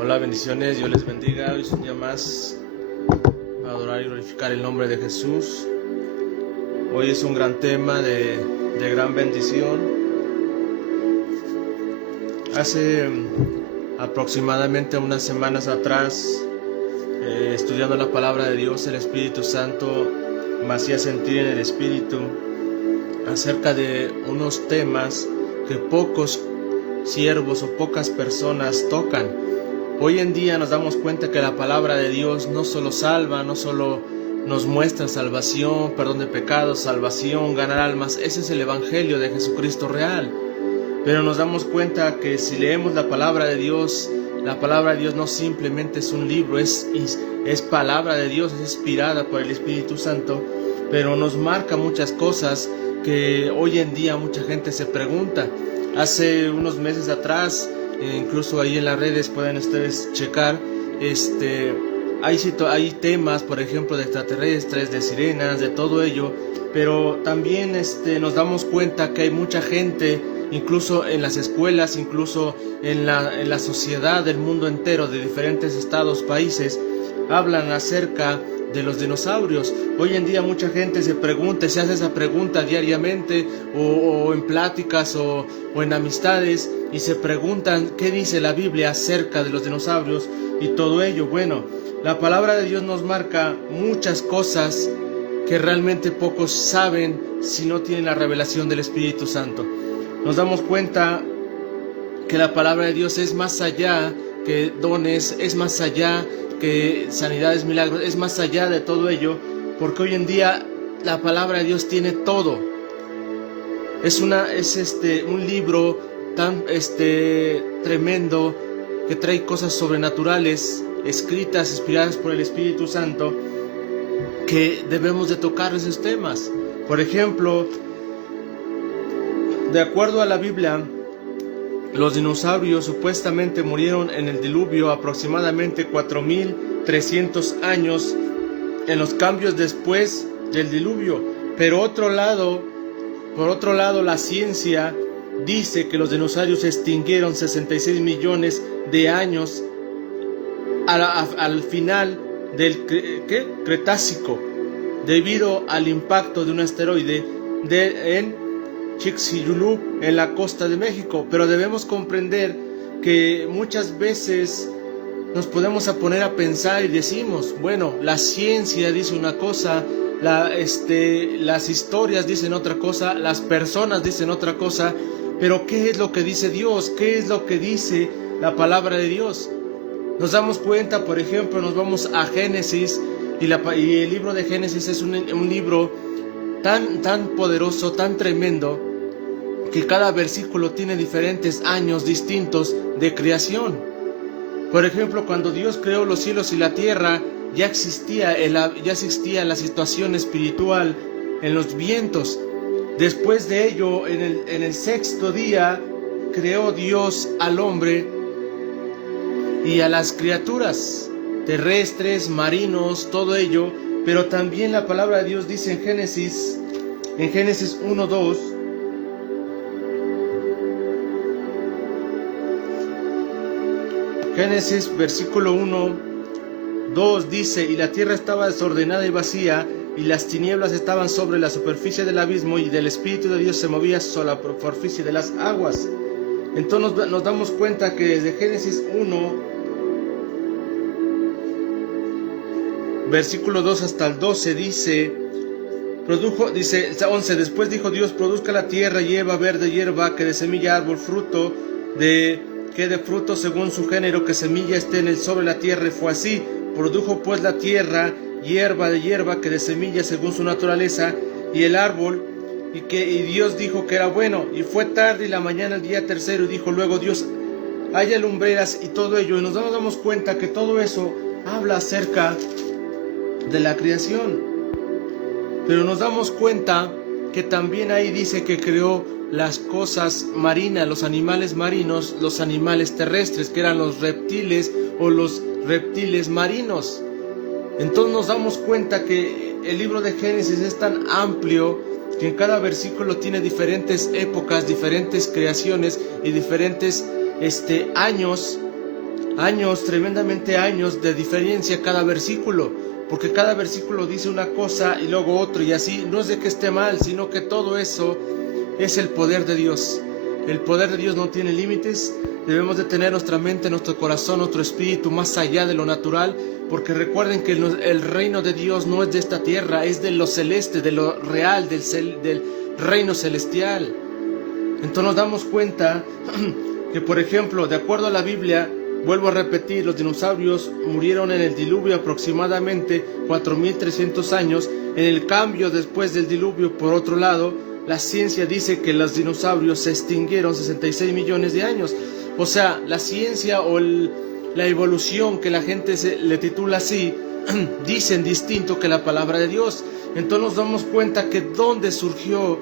Hola, bendiciones, Dios les bendiga. Hoy es un día más para adorar y glorificar el nombre de Jesús. Hoy es un gran tema de gran bendición. Hace aproximadamente unas semanas atrás, estudiando la palabra de Dios, el Espíritu Santo me hacía sentir en el Espíritu acerca de unos temas que pocos siervos o pocas personas tocan. Hoy en día nos damos cuenta que la palabra de Dios no solo salva, no solo nos muestra salvación, perdón de pecados, salvación, ganar almas. Ese es el evangelio de Jesucristo real. Pero nos damos cuenta que si leemos la palabra de Dios no simplemente es un libro, es palabra de Dios, es inspirada por el Espíritu Santo, pero nos marca muchas cosas que hoy en día mucha gente se pregunta. Hace unos meses atrás, incluso ahí en las redes pueden ustedes checar, hay temas, por ejemplo, de extraterrestres, de sirenas, de todo ello, pero también nos damos cuenta que hay mucha gente, incluso en las escuelas, incluso en la sociedad del mundo entero, de diferentes estados, países, hablan acerca de los dinosaurios. Hoy en día mucha gente se hace esa pregunta diariamente o en pláticas o en amistades, y se preguntan qué dice la Biblia acerca de los dinosaurios y todo ello. Bueno, la palabra de Dios nos marca muchas cosas que realmente pocos saben si no tienen la revelación del Espíritu Santo. Nos damos cuenta que la palabra de Dios es más allá que dones, es más allá que sanidades, milagros, es más allá de todo ello, porque hoy en día la palabra de Dios tiene todo. Es un libro tan tremendo, que trae cosas sobrenaturales, escritas, inspiradas por el Espíritu Santo, que debemos de tocar esos temas. Por ejemplo, de acuerdo a la Biblia, los dinosaurios supuestamente murieron en el diluvio aproximadamente 4300 años en los cambios después del diluvio. Pero por otro lado, la ciencia dice que los dinosaurios se extinguieron 66 millones de años al final del Cretácico, debido al impacto de un asteroide en Chicxulub, en la costa de México. Pero debemos comprender que muchas veces nos podemos poner a pensar y decimos, bueno, la ciencia dice una cosa, las historias dicen otra cosa, las personas dicen otra cosa, pero ¿qué es lo que dice Dios? ¿Qué es lo que dice la palabra de Dios? Nos damos cuenta, por ejemplo, nos vamos a Génesis, y el libro de Génesis es un libro tan poderoso, tan tremendo, que cada versículo tiene diferentes años distintos de creación. Por ejemplo, cuando Dios creó los cielos y la tierra, ya existía la situación espiritual en los vientos. Después de ello, en el sexto día, creó Dios al hombre y a las criaturas terrestres, marinos, todo ello. Pero también la palabra de Dios dice en Génesis 1:2, Génesis versículo 1:2 dice: y la tierra estaba desordenada y vacía, y las tinieblas estaban sobre la superficie del abismo, y del Espíritu de Dios se movía sobre la superficie de las aguas. Entonces nos damos cuenta que desde Génesis 1, versículo 2 hasta el 12 dice 11, después dijo Dios: produzca la tierra hierba verde, hierba que de semilla árbol, fruto que de fruto según su género, que semilla esté sobre la tierra. Y fue así. Produjo pues la tierra hierba de hierba que de semilla según su naturaleza, y el árbol, y Dios dijo que era bueno. Y fue tarde y la mañana el día tercero, y dijo luego Dios: haya lumbreras y todo ello. Y nos damos cuenta que todo eso habla acerca de la creación. Pero nos damos cuenta que también ahí dice que creó las cosas marinas, los animales marinos, los animales terrestres, que eran los reptiles o los reptiles marinos. Entonces nos damos cuenta que el libro de Génesis es tan amplio que en cada versículo tiene diferentes épocas, diferentes creaciones y diferentes años tremendamente años de diferencia cada versículo, porque cada versículo dice una cosa y luego otro, y así. No es de que esté mal, sino que todo eso es el poder de Dios. El poder de Dios no tiene límites. Debemos de tener nuestra mente, nuestro corazón, nuestro espíritu más allá de lo natural, porque recuerden que el reino de Dios no es de esta tierra, es de lo celeste, de lo real, del reino celestial. Entonces nos damos cuenta que, por ejemplo, de acuerdo a la Biblia, vuelvo a repetir, los dinosaurios murieron en el diluvio aproximadamente 4.300 años. En el cambio después del diluvio, por otro lado, la ciencia dice que los dinosaurios se extinguieron 66 millones de años. O sea, la ciencia o la evolución, que la gente le titula así, dicen distinto que la palabra de Dios. Entonces nos damos cuenta que dónde surgió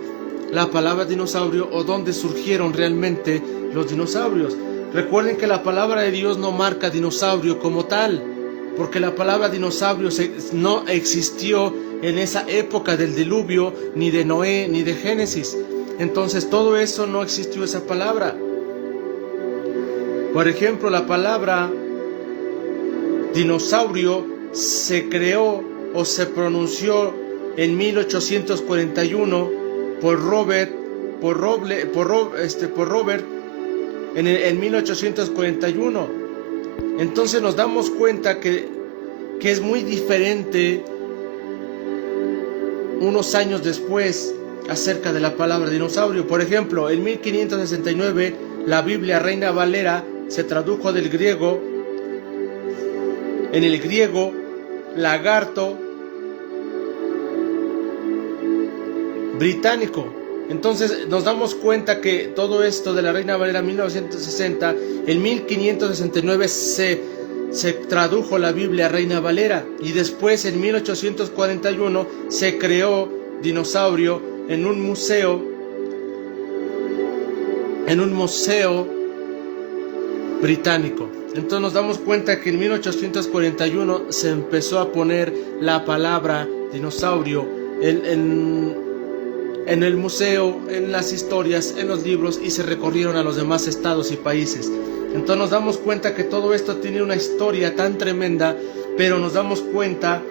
la palabra dinosaurio o dónde surgieron realmente los dinosaurios. Recuerden que la palabra de Dios no marca dinosaurio como tal, porque la palabra dinosaurio no existió en esa época del diluvio, ni de Noé, ni de Génesis. Entonces todo eso no existió, esa palabra. Por ejemplo, la palabra dinosaurio se creó o se pronunció en 1841 por Robert en 1841. Entonces nos damos cuenta que es muy diferente unos años después acerca de la palabra dinosaurio. Por ejemplo, en 1569 la Biblia Reina Valera se tradujo del griego, en el griego lagarto británico. Entonces nos damos cuenta que todo esto de la Reina Valera 1960, en 1569 se tradujo la Biblia Reina Valera, y después en 1841 se creó dinosaurio en un museo británico. Entonces nos damos cuenta que en 1841 se empezó a poner la palabra dinosaurio en el museo, en las historias, en los libros, y se recorrieron a los demás estados y países. Entonces nos damos cuenta que todo esto tiene una historia tan tremenda, pero nos damos cuenta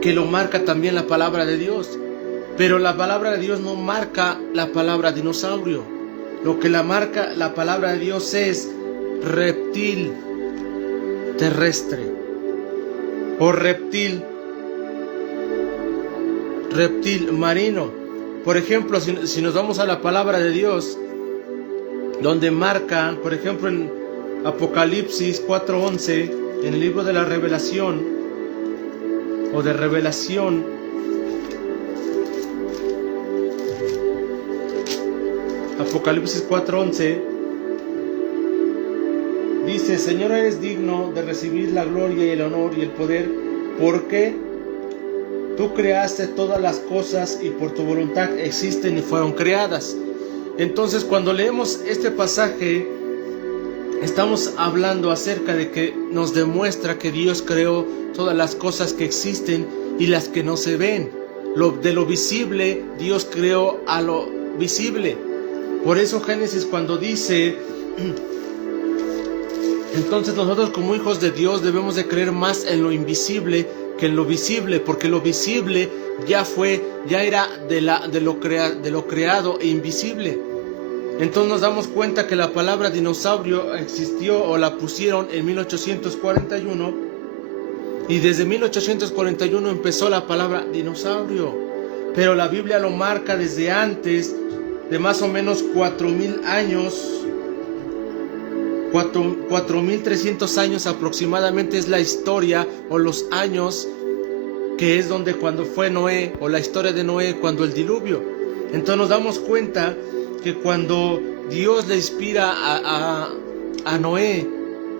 que lo marca también la palabra de Dios. Pero la palabra de Dios no marca la palabra dinosaurio. Lo que la marca la palabra de Dios es reptil terrestre o reptil marino. Por ejemplo, si nos vamos a la palabra de Dios, donde marca, por ejemplo, en Apocalipsis 4:11, en el libro de la Revelación o de Revelación, Apocalipsis 4:11, dice: Señor, eres digno de recibir la gloria y el honor y el poder, porque tú creaste todas las cosas y por tu voluntad existen y fueron creadas. Entonces, cuando leemos este pasaje, estamos hablando acerca de que nos demuestra que Dios creó todas las cosas que existen y las que no se ven. De lo visible, Dios creó a lo visible. Por eso Génesis, cuando dice: entonces nosotros como hijos de Dios debemos de creer más en lo invisible que en lo visible, porque lo visible ya era de lo creado e invisible. Entonces nos damos cuenta que la palabra dinosaurio existió o la pusieron en 1841, y desde 1841 empezó la palabra dinosaurio, pero la Biblia lo marca desde antes de más o menos 4.000 años. 4.300 años aproximadamente es la historia o los años, que es donde cuando fue Noé, o la historia de Noé cuando el diluvio. Entonces nos damos cuenta que cuando Dios le inspira a Noé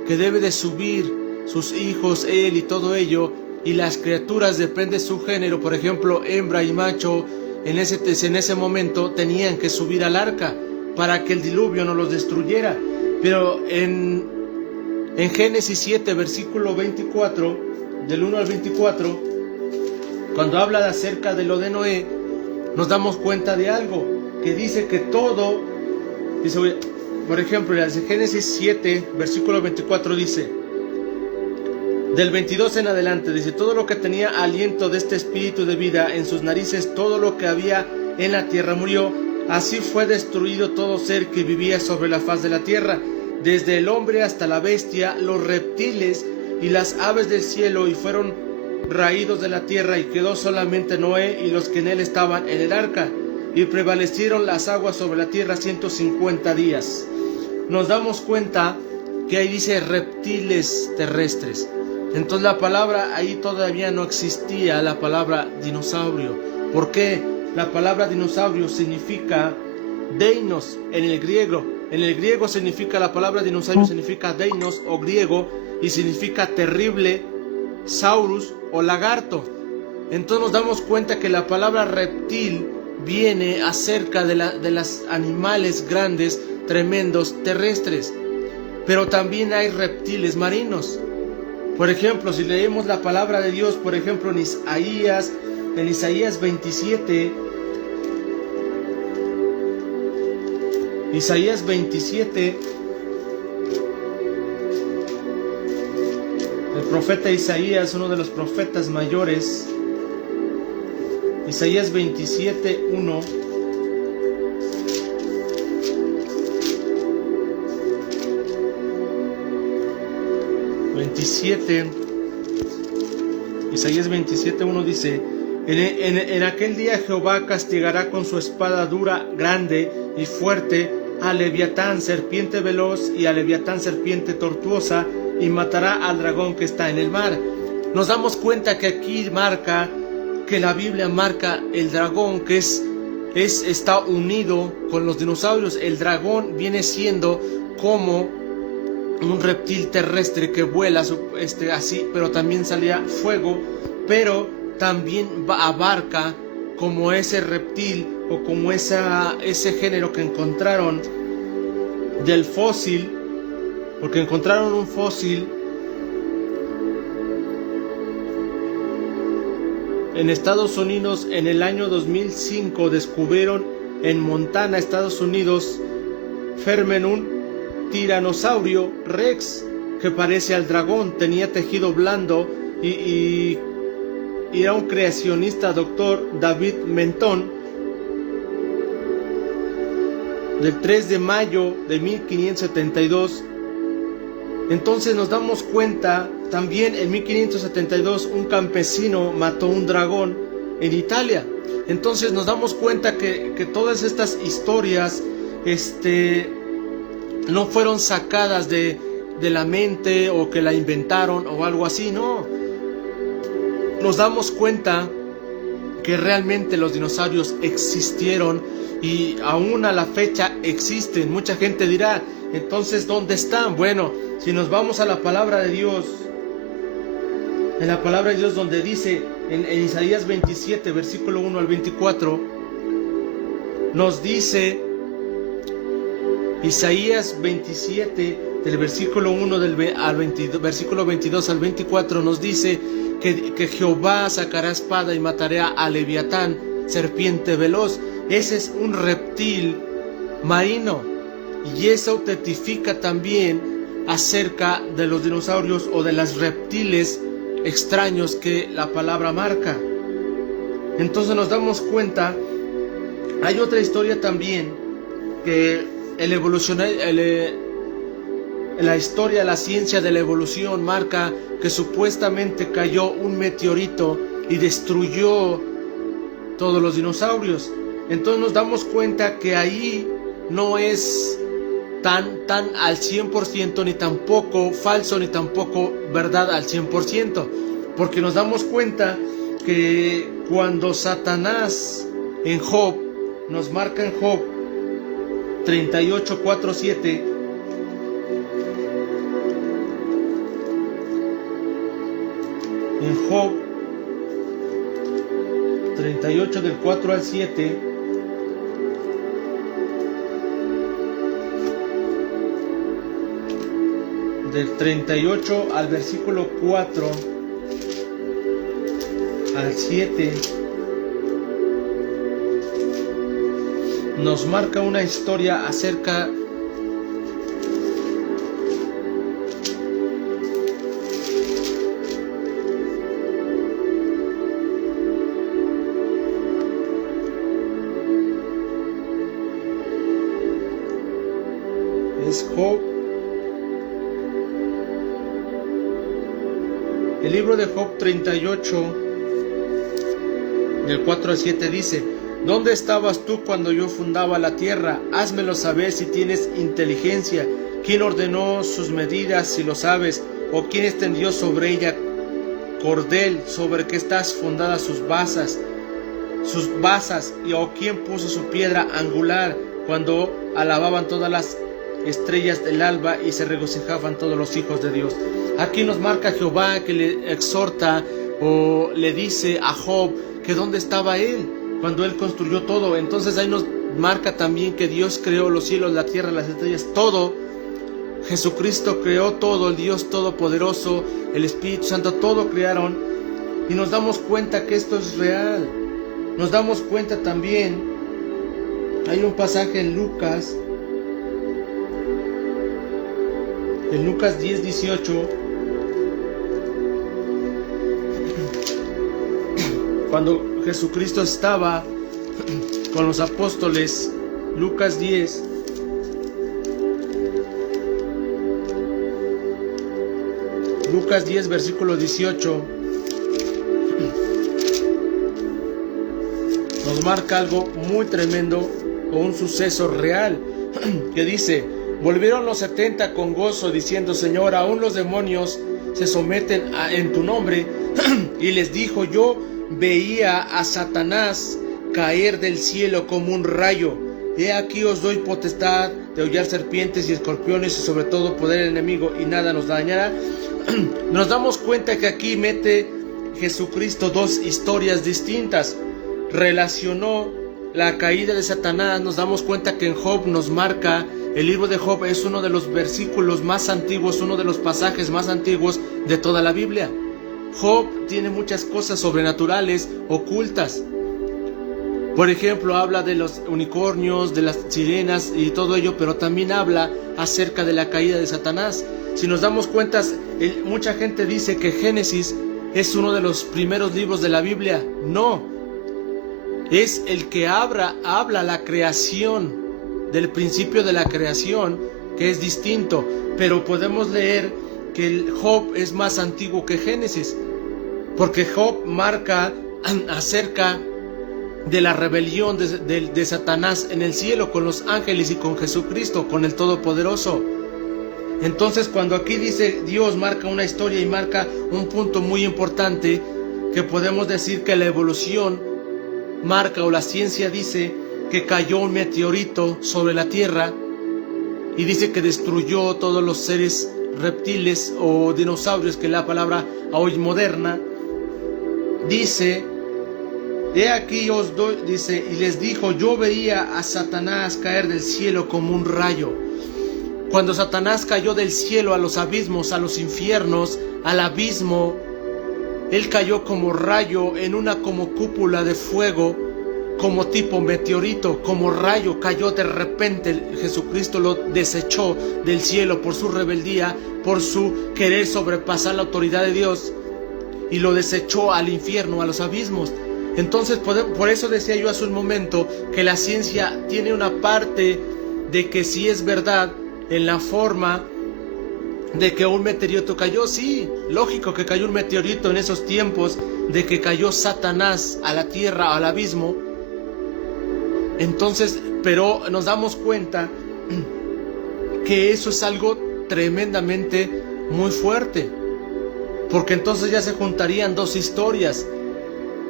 que debe de subir sus hijos, él y todo ello, y las criaturas, depende de su género, por ejemplo hembra y macho, en ese momento tenían que subir al arca para que el diluvio no los destruyera. Pero en Génesis 7, versículo 24, del 1 al 24, cuando habla acerca de lo de Noé, nos damos cuenta de algo, que dice que todo, por ejemplo, en Génesis 7, versículo 24 dice, del 22 en adelante, dice, todo lo que tenía aliento de este espíritu de vida en sus narices, todo lo que había en la tierra murió. Así fue destruido todo ser que vivía sobre la faz de la tierra, desde el hombre hasta la bestia, los reptiles y las aves del cielo, y fueron raídos de la tierra, y quedó solamente Noé y los que en él estaban en el arca, y prevalecieron las aguas sobre la tierra 150 días. Nos damos cuenta que ahí dice reptiles terrestres. Entonces la palabra ahí todavía no existía, la palabra dinosaurio. ¿Por qué? La palabra dinosaurio significa deinos en el griego. En el griego significa, la palabra dinosaurio significa deinos o griego, y significa terrible, saurus o lagarto. Entonces nos damos cuenta que la palabra reptil viene acerca de los animales grandes, tremendos, terrestres. Pero también hay reptiles marinos. Por ejemplo, si leemos la palabra de Dios, por ejemplo, en Isaías 27, el profeta Isaías, uno de los profetas mayores, Isaías 27, 1. Isaías 27:1 dice, en aquel día Jehová castigará con su espada dura, grande y fuerte a Leviatán, serpiente veloz, y a Leviatán, serpiente tortuosa, y matará al dragón que está en el mar. Nos damos cuenta que aquí marca, que la Biblia marca el dragón, que está unido con los dinosaurios. El dragón viene siendo como un reptil terrestre que vuela así, pero también salía fuego, pero también abarca como ese reptil o como ese género que encontraron del fósil, porque encontraron un fósil en Estados Unidos en el año 2005. Descubrieron en Montana, Estados Unidos, Fermenum tiranosaurio rex, que parece al dragón, tenía tejido blando, y era un creacionista, doctor David Menton, del 3 de mayo de 1572. Entonces nos damos cuenta, también en 1572 un campesino mató un dragón en Italia. Entonces nos damos cuenta que todas estas historias no fueron sacadas de la mente, o que la inventaron o algo así, no. Nos damos cuenta que realmente los dinosaurios existieron, y aún a la fecha existen. Mucha gente dirá, entonces, ¿dónde están? Bueno, si nos vamos a la palabra de Dios, en la palabra de Dios, donde dice en Isaías 27, versículo 1 al 24, nos dice, Isaías 27, del versículo 1 versículo 22 al 24, nos dice que Jehová sacará espada y matará a Leviatán, serpiente veloz. Ese es un reptil marino, y eso testifica también acerca de los dinosaurios o de los reptiles extraños que la palabra marca. Entonces nos damos cuenta, hay otra historia también, que la historia, la ciencia de la evolución marca que supuestamente cayó un meteorito y destruyó todos los dinosaurios. Entonces nos damos cuenta que ahí no es tan al 100%, ni tampoco falso, ni tampoco verdad al 100%, porque nos damos cuenta que cuando Satanás en Job, nos marca en Job 38, 4, 7, en Job 38 del 4 al 7, del 38 al versículo 4 al 7, nos marca una historia acerca Job. El libro de Job 38, del 4 al 7 dice: ¿Dónde estabas tú cuando yo fundaba la tierra? Házmelo saber si tienes inteligencia. ¿Quién ordenó sus medidas, si lo sabes? ¿O quién extendió sobre ella cordel? ¿Sobre qué estás fundadas sus basas? ¿O quién puso su piedra angular? Cuando alababan todas las estrellas del alba y se regocijaban todos los hijos de Dios. Aquí nos marca Jehová, que le exhorta o le dice a Job que dónde estaba él cuando él construyó todo. Entonces ahí nos marca también que Dios creó los cielos, la tierra, las estrellas, todo. Jesucristo creó todo, el Dios Todopoderoso, el Espíritu Santo, todo crearon. Y nos damos cuenta que esto es real. Nos damos cuenta también, hay un pasaje en Lucas 10:18, cuando Jesucristo estaba con los apóstoles. Lucas 10, versículo 18, nos marca algo muy tremendo, o un suceso real, que dice: volvieron los 70 con gozo, diciendo: Señor, aún los demonios se someten en tu nombre. Y les dijo: yo veía a Satanás caer del cielo como un rayo. He aquí os doy potestad de hollar serpientes y escorpiones, y sobre todo poder del enemigo, y nada nos dañará. Nos damos cuenta que aquí mete Jesucristo dos historias distintas. Relacionó la caída de Satanás. Nos damos cuenta que en Job nos marca, el libro de Job es uno de los versículos más antiguos, uno de los pasajes más antiguos de toda la Biblia. Job tiene muchas cosas sobrenaturales ocultas. Por ejemplo, habla de los unicornios, de las sirenas y todo ello, pero también habla acerca de la caída de Satanás. Si nos damos cuenta, mucha gente dice que Génesis es uno de los primeros libros de la Biblia. No, es el que habla la creación, del principio de la creación, que es distinto, pero podemos leer que el Job es más antiguo que Génesis, porque Job marca acerca de la rebelión de Satanás en el cielo con los ángeles y con Jesucristo, con el Todopoderoso. Entonces, cuando aquí dice Dios, marca una historia y marca un punto muy importante, que podemos decir que la evolución marca, o la ciencia dice que cayó un meteorito sobre la tierra y dice que destruyó todos los seres reptiles o dinosaurios, que es la palabra hoy moderna. Dice: he aquí os doy, dice, y les dijo: yo veía a Satanás caer del cielo como un rayo. Cuando Satanás cayó del cielo a los abismos, a los infiernos, al abismo, él cayó como rayo en una como cúpula de fuego, como tipo meteorito, como rayo, cayó de repente. Jesucristo lo desechó del cielo por su rebeldía, por su querer sobrepasar la autoridad de Dios, y lo desechó al infierno, a los abismos. Entonces, por eso decía yo hace un momento que la ciencia tiene una parte de que sí es verdad, en la forma de que un meteorito cayó. Sí, lógico que cayó un meteorito en esos tiempos, de que cayó Satanás a la tierra, al abismo. Entonces, pero nos damos cuenta que eso es algo tremendamente muy fuerte, porque entonces ya se juntarían dos historias.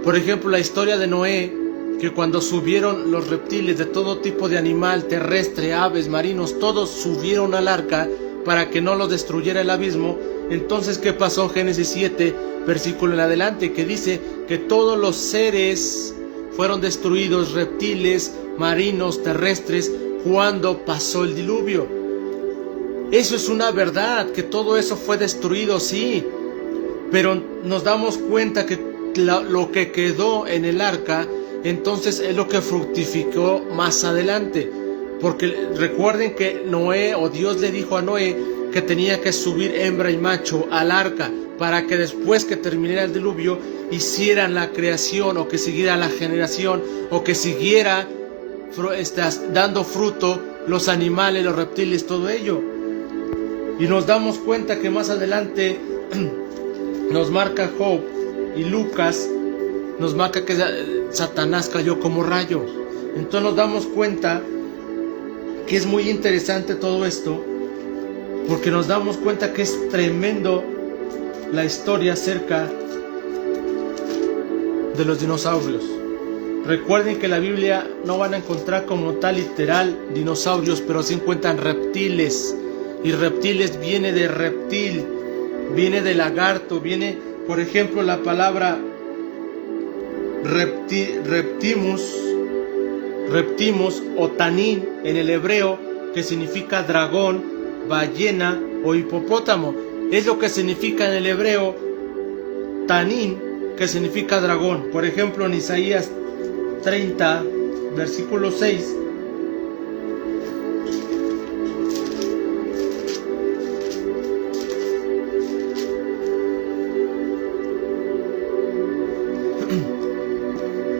Por ejemplo, la historia de Noé, que cuando subieron los reptiles de todo tipo de animal terrestre, aves, marinos, todos subieron al arca para que no los destruyera el abismo. Entonces, ¿qué pasó en Génesis 7, versículo en adelante? Que dice que todos los seres fueron destruidos, reptiles, marinos, terrestres, cuando pasó el diluvio. Eso es una verdad, que todo eso fue destruido, sí, pero nos damos cuenta que lo que quedó en el arca, entonces es lo que fructificó más adelante, porque recuerden que Noé, o Dios le dijo a Noé que tenía que subir hembra y macho al arca, para que después que terminara el diluvio hicieran la creación, o que siguiera la generación, o que siguiera dando fruto los animales, los reptiles, todo ello. Y nos damos cuenta que más adelante nos marca Job y Lucas, nos marca que Satanás cayó como rayo. Entonces nos damos cuenta que es muy interesante todo esto, porque nos damos cuenta que es tremendo la historia acerca de los dinosaurios. Recuerden que en la Biblia no van a encontrar como tal literal dinosaurios, pero sí encuentran reptiles. Y reptiles viene de reptil, viene de lagarto, viene, por ejemplo, la palabra reptimus o tanín en el hebreo, que significa dragón, ballena o hipopótamo. Es lo que significa en el hebreo tanín, que significa dragón. Por ejemplo, en Isaías 30, versículo 6,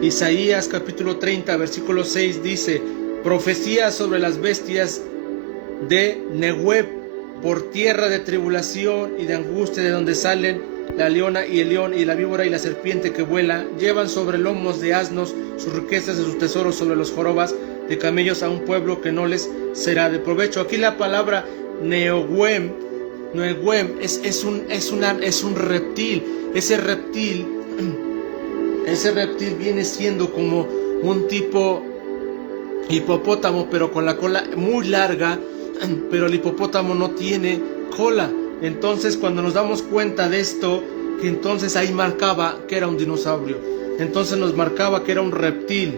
Isaías capítulo 30, versículo 6 dice: profecía sobre las bestias de Nehueb, por tierra de tribulación y de angustia, de donde salen la leona y el león y la víbora y la serpiente que vuela, llevan sobre lomos de asnos sus riquezas y sus tesoros sobre los jorobas de camellos a un pueblo que no les será de provecho. Aquí la palabra Nehueb es un reptil. Ese reptil viene siendo como un tipo hipopótamo, pero con la cola muy larga, pero el hipopótamo no tiene cola. Entonces, cuando nos damos cuenta de esto, que entonces ahí marcaba que era un dinosaurio. Entonces nos marcaba que era un reptil.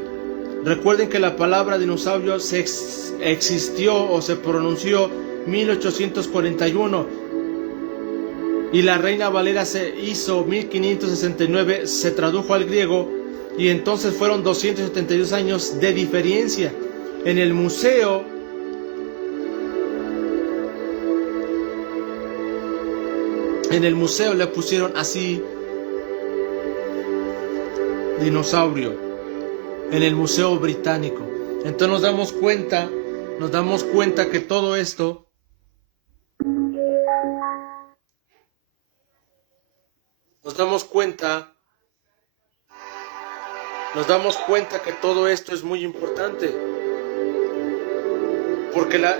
Recuerden que la palabra dinosaurio existió o se pronunció 1841. Y la Reina Valera se hizo 1569, se tradujo al griego, y entonces fueron 272 años de diferencia. En el museo le pusieron así dinosaurio, en el Museo Británico. Entonces nos damos cuenta que todo esto nos damos cuenta que todo esto es muy importante, porque la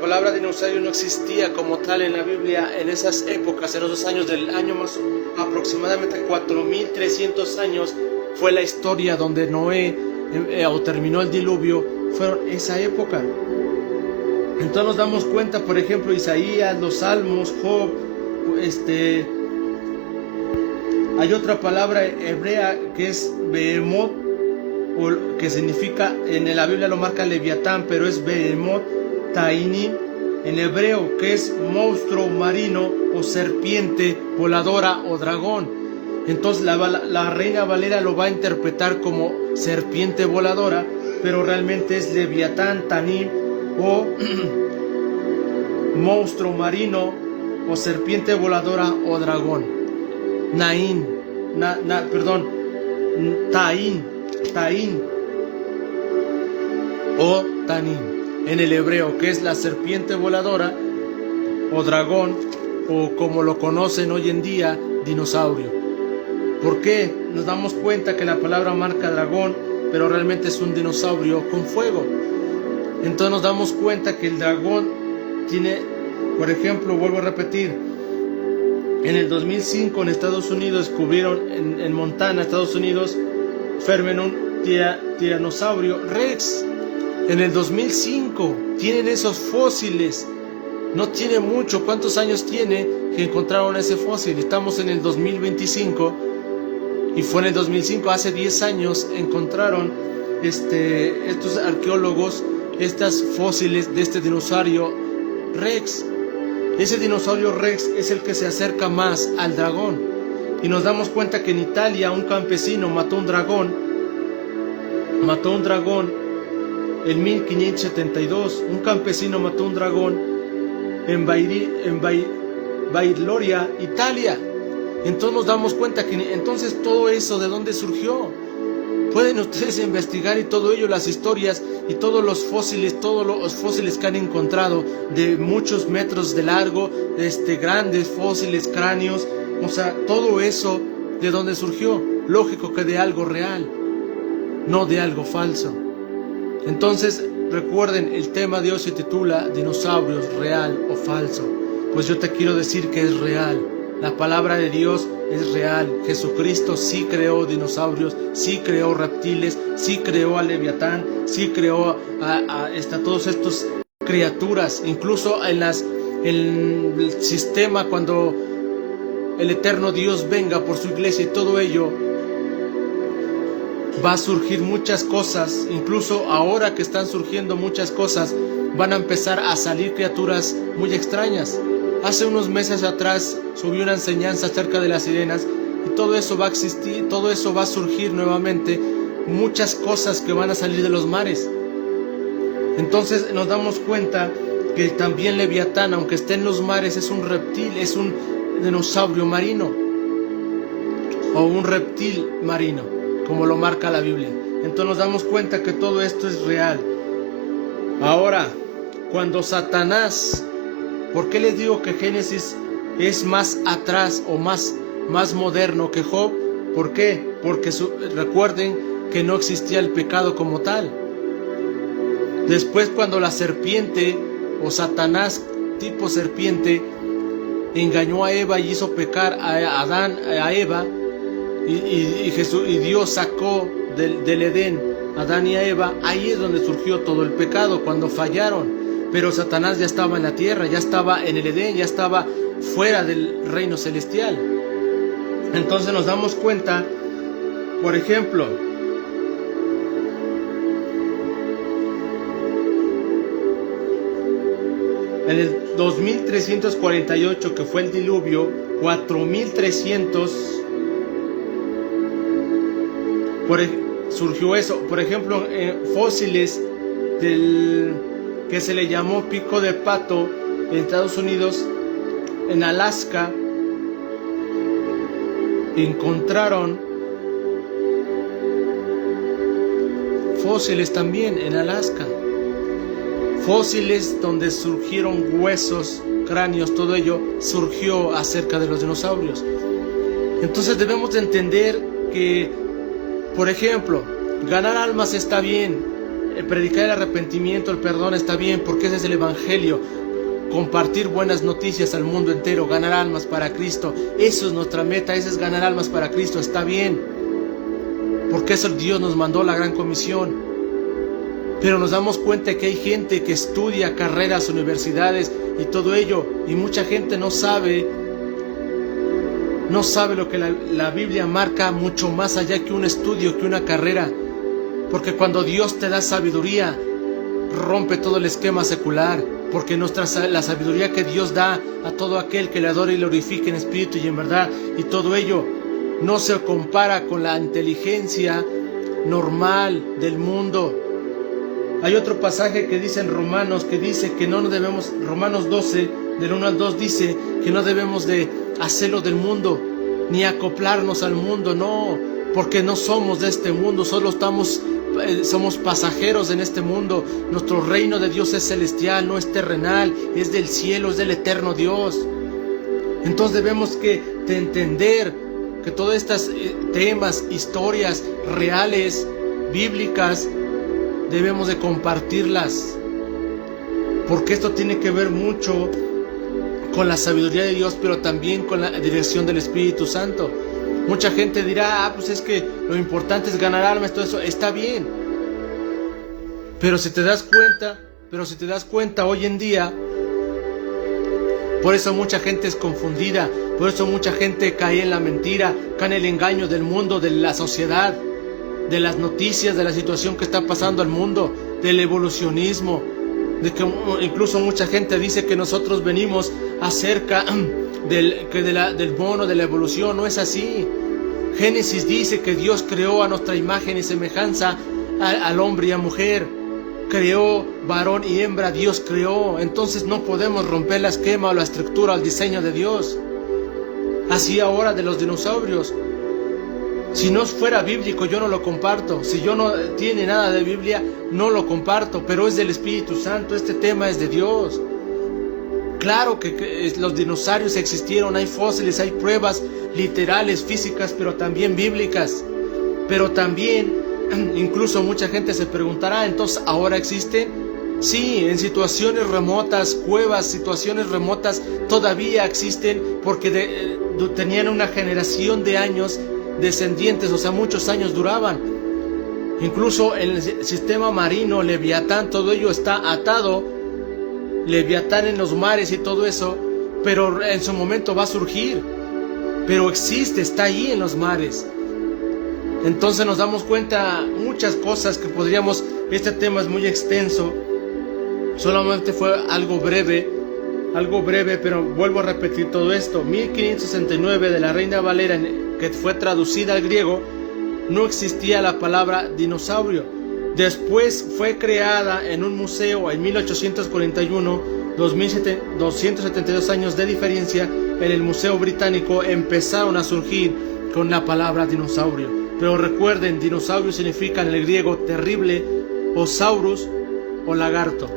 palabra dinosaurio no existía como tal en la Biblia en esas épocas, en esos años del año más aproximadamente 4300 años fue la historia donde Noé o terminó el diluvio, fueron esa época. Entonces nos damos cuenta, por ejemplo, Isaías, los Salmos, Job, hay otra palabra hebrea que es Behemoth, que significa, en la Biblia lo marca Leviatán, pero es Behemoth Tainim en hebreo, que es monstruo marino o serpiente voladora o dragón. Entonces la Reina Valera lo va a interpretar como serpiente voladora, pero realmente es Leviatán Tanim o monstruo marino o serpiente voladora o dragón. Taín o Tanín en el hebreo, que es la serpiente voladora o dragón, o como lo conocen hoy en día, dinosaurio. ¿Por qué? Nos damos cuenta que la palabra marca dragón, pero realmente es un dinosaurio con fuego. Entonces nos damos cuenta que el dragón tiene, por ejemplo, vuelvo a repetir, en el 2005 en Estados Unidos descubrieron en Montana, Estados Unidos, un tiranosaurio Rex. En el 2005 tienen esos fósiles. No tiene mucho. ¿Cuántos años tiene que encontraron ese fósil? Estamos en el 2025 y fue en el 2005, hace 10 años, encontraron estos arqueólogos estos fósiles de este dinosaurio Rex. Ese dinosaurio Rex es el que se acerca más al dragón. Y nos damos cuenta que en Italia un campesino mató un dragón en 1572. Un campesino mató un dragón en Bailoria, Italia. Entonces nos damos cuenta que entonces todo eso, ¿de dónde surgió? Pueden ustedes investigar y todo ello, las historias y todos los fósiles que han encontrado de muchos metros de largo, grandes fósiles, cráneos, o sea, todo eso, ¿de dónde surgió? Lógico que de algo real, no de algo falso. Entonces, recuerden, el tema de hoy se titula Dinosaurios, ¿real o falso? Pues yo te quiero decir que es real. La palabra de Dios es real. Jesucristo sí creó dinosaurios, sí creó reptiles, sí creó a Leviatán, sí creó a todas estas criaturas. Incluso en el sistema, cuando el eterno Dios venga por su iglesia y todo ello, va a surgir muchas cosas. Incluso ahora que están surgiendo muchas cosas, van a empezar a salir criaturas muy extrañas. Hace unos meses atrás subí una enseñanza acerca de las sirenas y todo eso va a existir, todo eso va a surgir nuevamente, muchas cosas que van a salir de los mares. Entonces nos damos cuenta que también Leviatán, aunque esté en los mares, es un reptil, es un dinosaurio marino o un reptil marino, como lo marca la Biblia. Entonces nos damos cuenta que todo esto es real. Ahora, cuando Satanás, ¿por qué les digo que Génesis es más atrás o más moderno que Job? ¿Por qué? Porque recuerden que no existía el pecado como tal. Después, cuando la serpiente o Satanás tipo serpiente engañó a Eva y hizo pecar a Adán, a Eva, y Dios sacó del Edén a Adán y a Eva, ahí es donde surgió todo el pecado, cuando fallaron. Pero Satanás ya estaba en la tierra, ya estaba en el Edén, ya estaba fuera del reino celestial. Entonces nos damos cuenta, por ejemplo, en el 2348, que fue el diluvio, 4300 surgió eso. Por ejemplo, fósiles que se le llamó pico de pato en Estados Unidos, en Alaska, encontraron fósiles también en Alaska. Fósiles donde surgieron huesos, cráneos, todo ello surgió acerca de los dinosaurios. Entonces debemos de entender que, por ejemplo, ganar almas está bien, predicar el arrepentimiento, el perdón está bien, porque ese es el evangelio. Compartir buenas noticias al mundo entero, ganar almas para Cristo, eso es nuestra meta, eso es ganar almas para Cristo, está bien, porque eso Dios nos mandó la gran comisión. Pero nos damos cuenta que hay gente que estudia carreras, universidades y todo ello, y mucha gente no sabe lo que la Biblia marca, mucho más allá que un estudio, que una carrera. Porque cuando Dios te da sabiduría, rompe todo el esquema secular. Porque la sabiduría que Dios da a todo aquel que le adore y le glorifique en espíritu y en verdad, y todo ello no se compara con la inteligencia normal del mundo. Hay otro pasaje que dice en Romanos, que dice que no debemos, Romanos 12, del 1 al 2, dice que no debemos de hacerlo del mundo, ni acoplarnos al mundo, no, porque no somos de este mundo, solo somos pasajeros en este mundo. Nuestro reino de Dios es celestial, no es terrenal, es del cielo, es del eterno Dios. Entonces debemos de entender que todos estos temas, historias reales, bíblicas, debemos de compartirlas, porque esto tiene que ver mucho con la sabiduría de Dios, pero también con la dirección del Espíritu Santo. Mucha gente dirá, pues es que lo importante es ganar almas, todo eso, está bien. Pero si te das cuenta hoy en día, por eso mucha gente es confundida, por eso mucha gente cae en la mentira, cae en el engaño del mundo, de la sociedad, de las noticias, de la situación que está pasando al mundo, del evolucionismo, de que incluso mucha gente dice que nosotros venimos acerca del mono, de la evolución. No es así. Génesis dice que Dios creó a nuestra imagen y semejanza al hombre y a mujer. Creó varón y hembra, Dios creó. Entonces no podemos romper la esquema o la estructura, el diseño de Dios. Así ahora de los dinosaurios. Si no fuera bíblico, yo no lo comparto. Si yo no tiene nada de Biblia, no lo comparto. Pero es del Espíritu Santo, este tema es de Dios. Claro que los dinosaurios existieron, hay fósiles, hay pruebas literales, físicas, pero también bíblicas. Pero también, incluso mucha gente se preguntará, ¿entonces ahora existen? Sí, en situaciones remotas, cuevas, situaciones remotas, todavía existen porque tenían una generación de años descendientes, o sea, muchos años duraban. Incluso en el sistema marino, Leviatán, todo ello está atado, Leviatán en los mares y todo eso, pero en su momento va a surgir, pero existe, está ahí en los mares. Entonces nos damos cuenta muchas cosas que podríamos, este tema es muy extenso, solamente fue algo breve, pero vuelvo a repetir todo esto. 1569 de la Reina Valera, que fue traducida al griego, no existía la palabra dinosaurio. Después fue creada en un museo en 1841, 272 años de diferencia, en el Museo Británico empezaron a surgir con la palabra dinosaurio. Pero recuerden, dinosaurio significa en el griego terrible, o saurus, o lagarto.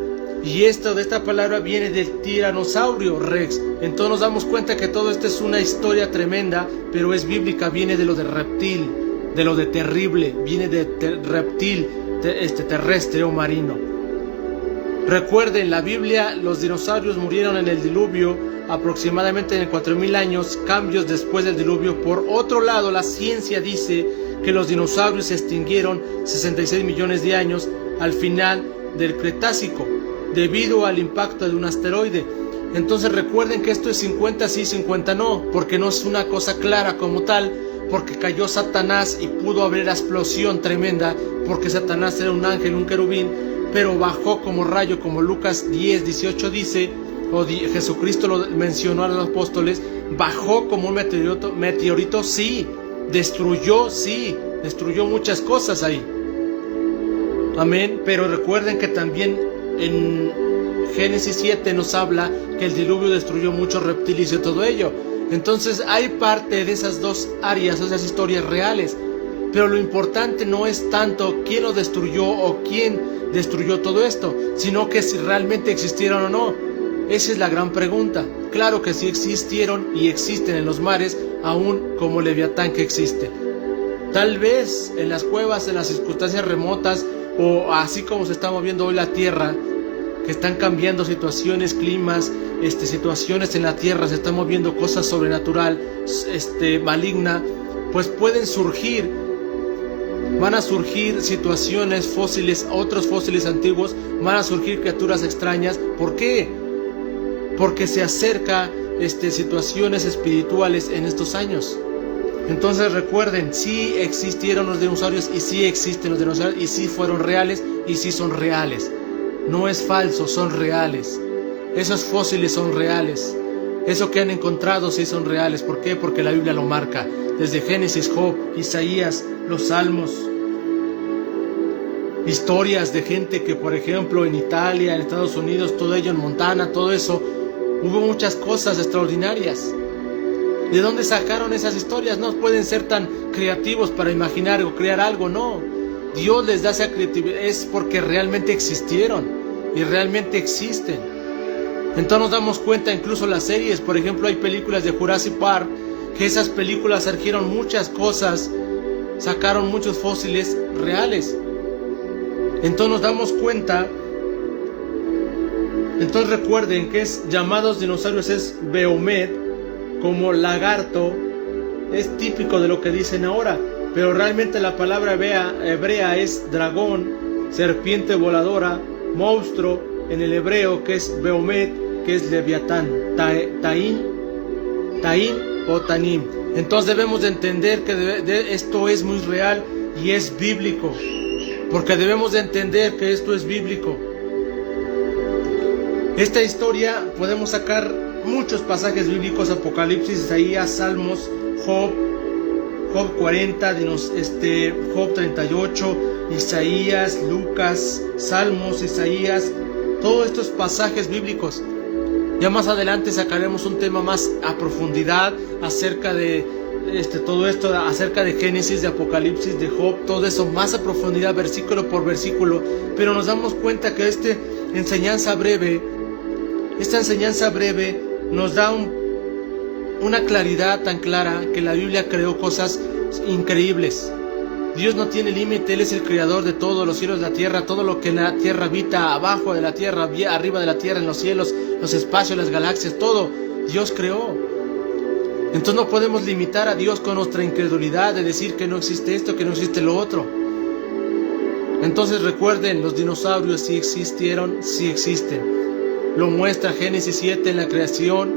Y de esta palabra viene del tiranosaurio rex. Entonces nos damos cuenta que todo esto es una historia tremenda, pero es bíblica, viene de lo de reptil, de lo de terrible, viene de reptil, terrestre o marino. Recuerden, la Biblia, los dinosaurios murieron en el diluvio aproximadamente en 4000 años, cambios después del diluvio. Por otro lado, la ciencia dice que los dinosaurios se extinguieron 66 millones de años al final del Cretácico, debido al impacto de un asteroide. Entonces recuerden que esto es 50 sí, 50 no, porque no es una cosa clara como tal, porque cayó Satanás y pudo haber la explosión tremenda, porque Satanás era un ángel, un querubín, pero bajó como rayo, como Lucas 10, 18 dice, o Jesucristo lo mencionó a los apóstoles, bajó como un meteorito, sí, destruyó muchas cosas ahí. Amén. Pero recuerden que también en Génesis 7 nos habla que el diluvio destruyó muchos reptiles y todo ello. Entonces hay parte de esas dos áreas, esas historias reales. Pero lo importante no es tanto quién lo destruyó o quién destruyó todo esto, sino que si realmente existieron o no. Esa es la gran pregunta. Claro que sí existieron y existen en los mares, aún como Leviatán que existe. Tal vez en las cuevas, en las circunstancias remotas, o así como se está moviendo hoy la Tierra, que están cambiando situaciones, climas, situaciones en la Tierra, se están moviendo cosas sobrenatural, maligna, pues pueden surgir, van a surgir situaciones fósiles, otros fósiles antiguos, van a surgir criaturas extrañas. ¿Por qué? Porque se acerca situaciones espirituales en estos años. Entonces recuerden, sí existieron los dinosaurios y sí existen los dinosaurios y sí fueron reales y sí son reales. No es falso, son reales. Esos fósiles son reales. Eso que han encontrado sí son reales. ¿Por qué? Porque la Biblia lo marca. Desde Génesis, Job, Isaías, los Salmos. Historias de gente que, por ejemplo, en Italia, en Estados Unidos, todo ello, en Montana, todo eso, hubo muchas cosas extraordinarias. ¿De dónde sacaron esas historias? No pueden ser tan creativos para imaginar o crear algo, no. Dios les da esa creatividad, es porque realmente existieron y realmente existen. Entonces nos damos cuenta, incluso las series, por ejemplo, hay películas de Jurassic Park, que esas películas surgieron muchas cosas, sacaron muchos fósiles reales. Entonces nos damos cuenta. Entonces recuerden que es llamados dinosaurios es Behemoth, como lagarto, es típico de lo que dicen ahora, pero realmente la palabra hebrea es dragón, serpiente voladora, monstruo en el hebreo, que es Behemoth, que es Leviatán, Taín o Tanim. Entonces debemos de entender que esto es muy real y es bíblico, porque debemos de entender que esto es bíblico. Esta historia podemos sacar muchos pasajes bíblicos: Apocalipsis, Isaías, Salmos, Job 40, Job 38, Isaías, Lucas, Salmos, Isaías, todos estos pasajes bíblicos. Ya más adelante sacaremos un tema más a profundidad acerca de todo esto acerca de Génesis, de Apocalipsis, de Job, todo eso más a profundidad, versículo por versículo, pero nos damos cuenta que esta enseñanza breve nos da una claridad tan clara que la Biblia creó cosas increíbles. Dios no tiene límite, Él es el creador de todos los cielos, la tierra, todo lo que en la tierra habita, abajo de la tierra, arriba de la tierra, en los cielos, los espacios, las galaxias, todo Dios creó. Entonces no podemos limitar a Dios con nuestra incredulidad de decir que no existe esto, que no existe lo otro. Entonces recuerden, los dinosaurios sí existieron, sí existen. Lo muestra Génesis 7 en la creación,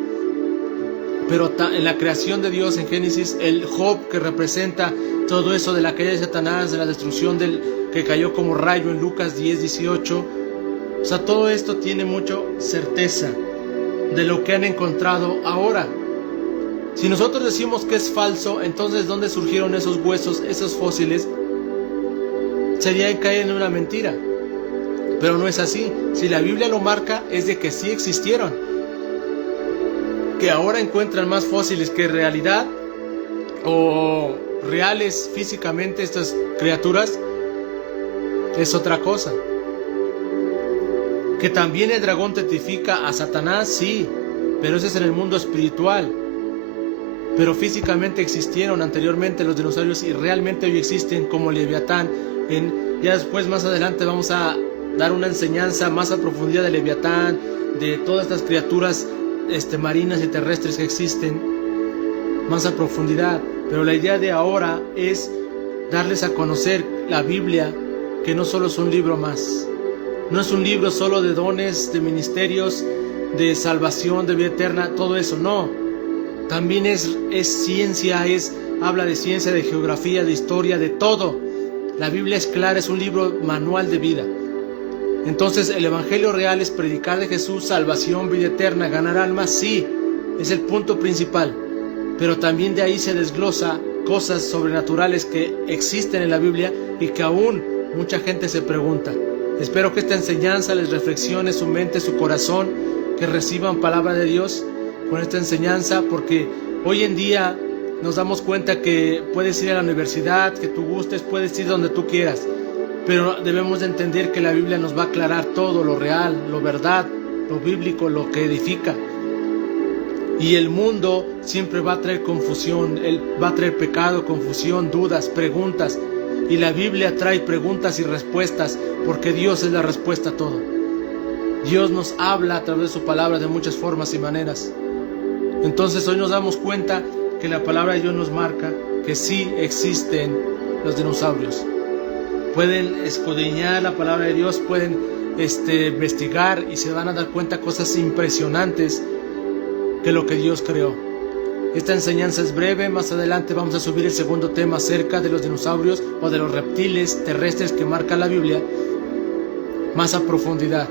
pero en la creación de Dios en Génesis, el Job que representa todo eso de la caída de Satanás, de la destrucción que cayó como rayo en Lucas 10:18. O sea, todo esto tiene mucha certeza de lo que han encontrado ahora. Si nosotros decimos que es falso, entonces ¿dónde surgieron esos huesos, esos fósiles? Sería caer en una mentira. Pero no es así. Si la Biblia lo marca, es de que sí existieron. Que ahora encuentran más fósiles que realidad o reales físicamente estas criaturas es otra cosa. Que también el dragón testifica a Satanás, sí, pero ese es en el mundo espiritual. Pero físicamente existieron anteriormente los dinosaurios y realmente hoy existen como Leviatán. Ya después, más adelante, vamos a dar una enseñanza más a profundidad de Leviatán, de todas estas criaturas marinas y terrestres que existen, más a profundidad. Pero la idea de ahora es darles a conocer la Biblia, que no solo es un libro más, no es un libro solo de dones, de ministerios, de salvación, de vida eterna, todo eso, no. También es ciencia, habla de ciencia, de geografía, de historia, de todo. La Biblia es clara, es un libro manual de vida. Entonces el evangelio real es predicar de Jesús, salvación, vida eterna, ganar almas, sí, es el punto principal. Pero también de ahí se desglosa cosas sobrenaturales que existen en la Biblia y que aún mucha gente se pregunta. Espero que esta enseñanza les reflexione su mente, su corazón, que reciban palabra de Dios con esta enseñanza, porque hoy en día nos damos cuenta que puedes ir a la universidad, que tú gustes, puedes ir donde tú quieras, pero debemos de entender que la Biblia nos va a aclarar todo, lo real, lo verdad, lo bíblico, lo que edifica. Y el mundo siempre va a traer confusión, él va a traer pecado, confusión, dudas, preguntas, y la Biblia trae preguntas y respuestas, porque Dios es la respuesta a todo. Dios nos habla a través de su palabra de muchas formas y maneras. Entonces hoy nos damos cuenta que la palabra de Dios nos marca que sí existen los dinosaurios. Pueden escudriñar la palabra de Dios, pueden investigar y se van a dar cuenta cosas impresionantes que lo que Dios creó. Esta enseñanza es breve, más adelante vamos a subir el segundo tema acerca de los dinosaurios o de los reptiles terrestres que marca la Biblia, más a profundidad.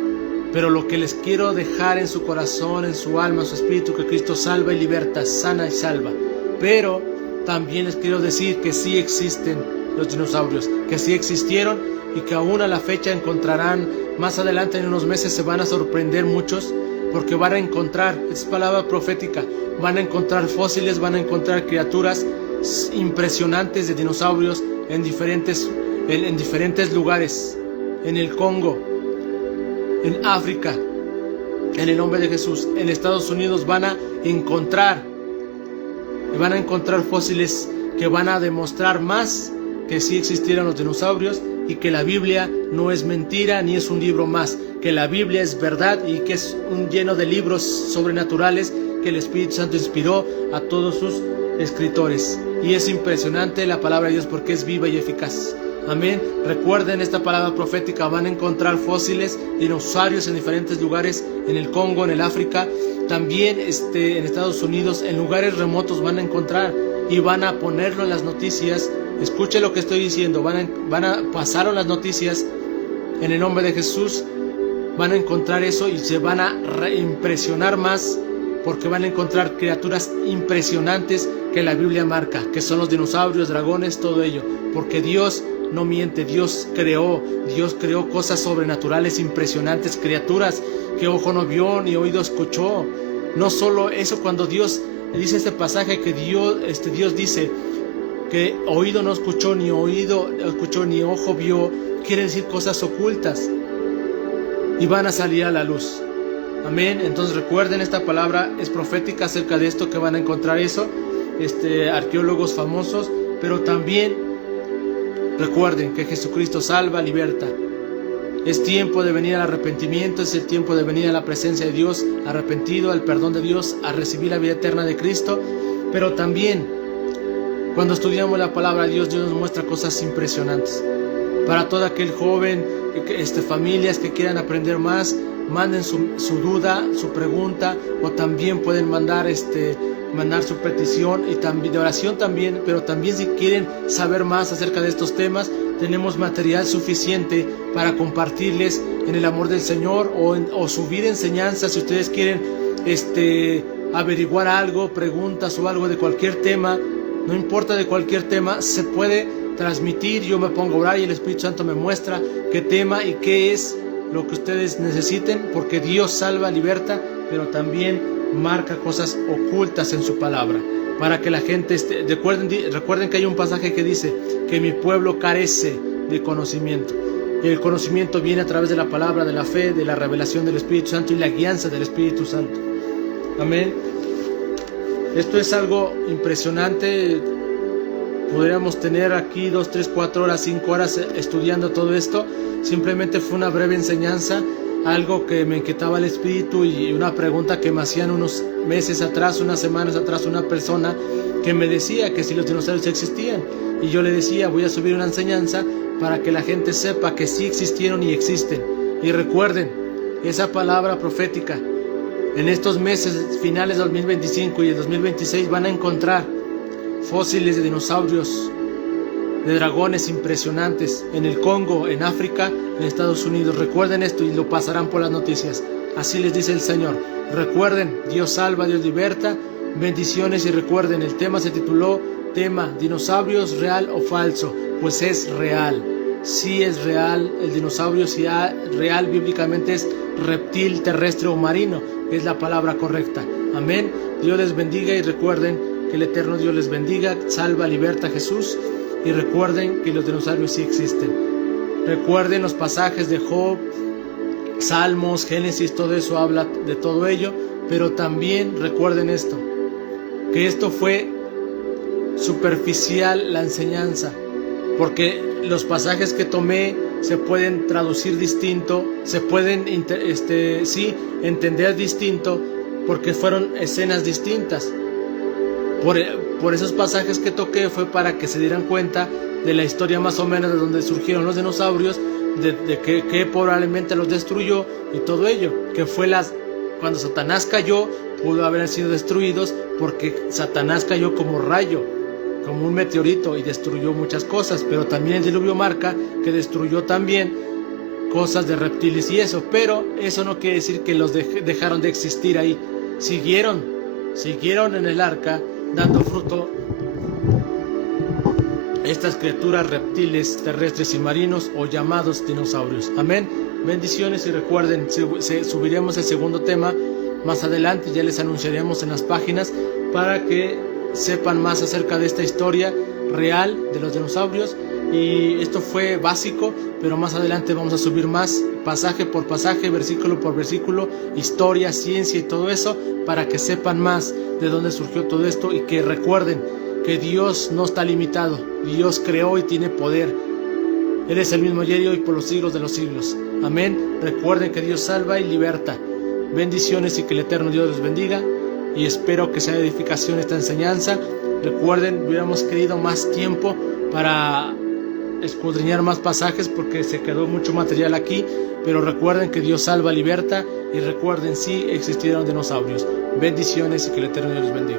Pero lo que les quiero dejar en su corazón, en su alma, en su espíritu, que Cristo salva y liberta, sana y salva. Pero también les quiero decir que sí existen los dinosaurios, que sí existieron y que aún a la fecha encontrarán, más adelante en unos meses se van a sorprender muchos, porque van a encontrar, es palabra profética, van a encontrar fósiles, van a encontrar criaturas impresionantes de dinosaurios en diferentes lugares, en el Congo, en África, en el nombre de Jesús. En Estados Unidos van a encontrar fósiles que van a demostrar más que sí existieron los dinosaurios y que la Biblia no es mentira ni es un libro más, que la Biblia es verdad y que es lleno de libros sobrenaturales que el Espíritu Santo inspiró a todos sus escritores. Y es impresionante la palabra de Dios porque es viva y eficaz. Amén. Recuerden esta palabra profética, van a encontrar fósiles, dinosaurios en diferentes lugares, en el Congo, en el África, también en Estados Unidos, en lugares remotos van a encontrar y van a ponerlo en las noticias. Escuche lo que estoy diciendo, pasaron las noticias en el nombre de Jesús, van a encontrar eso y se van a impresionar más porque van a encontrar criaturas impresionantes que la Biblia marca, que son los dinosaurios, dragones, todo ello, porque Dios no miente, Dios creó cosas sobrenaturales, impresionantes, criaturas que ojo no vio ni oído escuchó. No solo eso, cuando Dios dice este pasaje que Dios dice que oído no escuchó, ni ojo vio, quiere decir cosas ocultas, y van a salir a la luz. Amén. Entonces recuerden, esta palabra es profética acerca de esto, que van a encontrar eso, arqueólogos famosos, pero también recuerden que Jesucristo salva, liberta. Es tiempo de venir al arrepentimiento, es el tiempo de venir a la presencia de Dios, arrepentido, al perdón de Dios, a recibir la vida eterna de Cristo. Pero también, cuando estudiamos la palabra de Dios, Dios nos muestra cosas impresionantes. Para todo aquel joven, familias que quieran aprender más, manden su duda, su pregunta, o también pueden mandar su petición y también de oración también. Pero también, si quieren saber más acerca de estos temas, tenemos material suficiente para compartirles en el amor del Señor, o subir enseñanzas. Si ustedes quieren averiguar algo, preguntas o algo de cualquier tema, no importa, de cualquier tema, se puede transmitir. Yo me pongo a orar y el Espíritu Santo me muestra qué tema y qué es lo que ustedes necesiten, porque Dios salva, liberta, pero también marca cosas ocultas en su palabra, para que la gente recuerden que hay un pasaje que dice que mi pueblo carece de conocimiento, y el conocimiento viene a través de la palabra, de la fe, de la revelación del Espíritu Santo y la guianza del Espíritu Santo. Amén. Esto es algo impresionante. Podríamos tener aquí 2, 3, 4 horas, 5 horas estudiando todo esto. Simplemente fue una breve enseñanza, algo que me inquietaba el espíritu, y una pregunta que me hacían unos meses atrás, unas semanas atrás, una persona que me decía que si los dinosaurios existían, y yo le decía, voy a subir una enseñanza para que la gente sepa que sí existieron y existen. Y recuerden esa palabra profética. En estos meses finales de 2025 y el 2026 van a encontrar fósiles de dinosaurios, de dragones impresionantes en el Congo, en África, en Estados Unidos. Recuerden esto y lo pasarán por las noticias. Así les dice el Señor. Recuerden, Dios salva, Dios liberta. Bendiciones. Y recuerden, el tema se tituló ¿dinosaurios real o falso? Pues es real. Sí es real el dinosaurio. Si real bíblicamente es reptil, terrestre o marino, es la palabra correcta. Amén. Dios les bendiga, y recuerden que el eterno Dios les bendiga. Salva, liberta Jesús. Y recuerden que los dinosaurios sí existen. Recuerden los pasajes de Job, Salmos, Génesis, todo eso habla de todo ello. Pero también recuerden esto, que esto fue superficial la enseñanza, porque los pasajes que tomé se pueden traducir distinto, se pueden entender distinto, porque fueron escenas distintas. Por esos pasajes que toqué fue para que se dieran cuenta de la historia más o menos de donde surgieron los dinosaurios, de que probablemente los destruyó y todo ello, que fue cuando Satanás cayó, pudo haber sido destruidos porque Satanás cayó como rayo, como un meteorito, y destruyó muchas cosas. Pero también el diluvio marca que destruyó también cosas de reptiles y eso. Pero eso no quiere decir que los dejaron de existir ahí. Siguieron en el arca dando fruto estas criaturas reptiles, terrestres y marinos, o llamados dinosaurios. Amén. Bendiciones. Y recuerden, subiremos el segundo tema más adelante. Ya les anunciaremos en las páginas para que sepan más acerca de esta historia real de los dinosaurios. Y esto fue básico, pero más adelante vamos a subir más, pasaje por pasaje, versículo por versículo, historia, ciencia y todo eso, para que sepan más de dónde surgió todo esto, y que recuerden que Dios no está limitado. Dios creó y tiene poder. Él es el mismo ayer y hoy por los siglos de los siglos. Amén. Recuerden que Dios salva y liberta. Bendiciones, y que el eterno Dios los bendiga, y espero que sea de edificación esta enseñanza. Recuerden, hubiéramos querido más tiempo para escudriñar más pasajes, porque se quedó mucho material aquí, pero recuerden que Dios salva, liberta, y recuerden, sí existieron dinosaurios. Bendiciones, y que el eterno Dios los bendiga.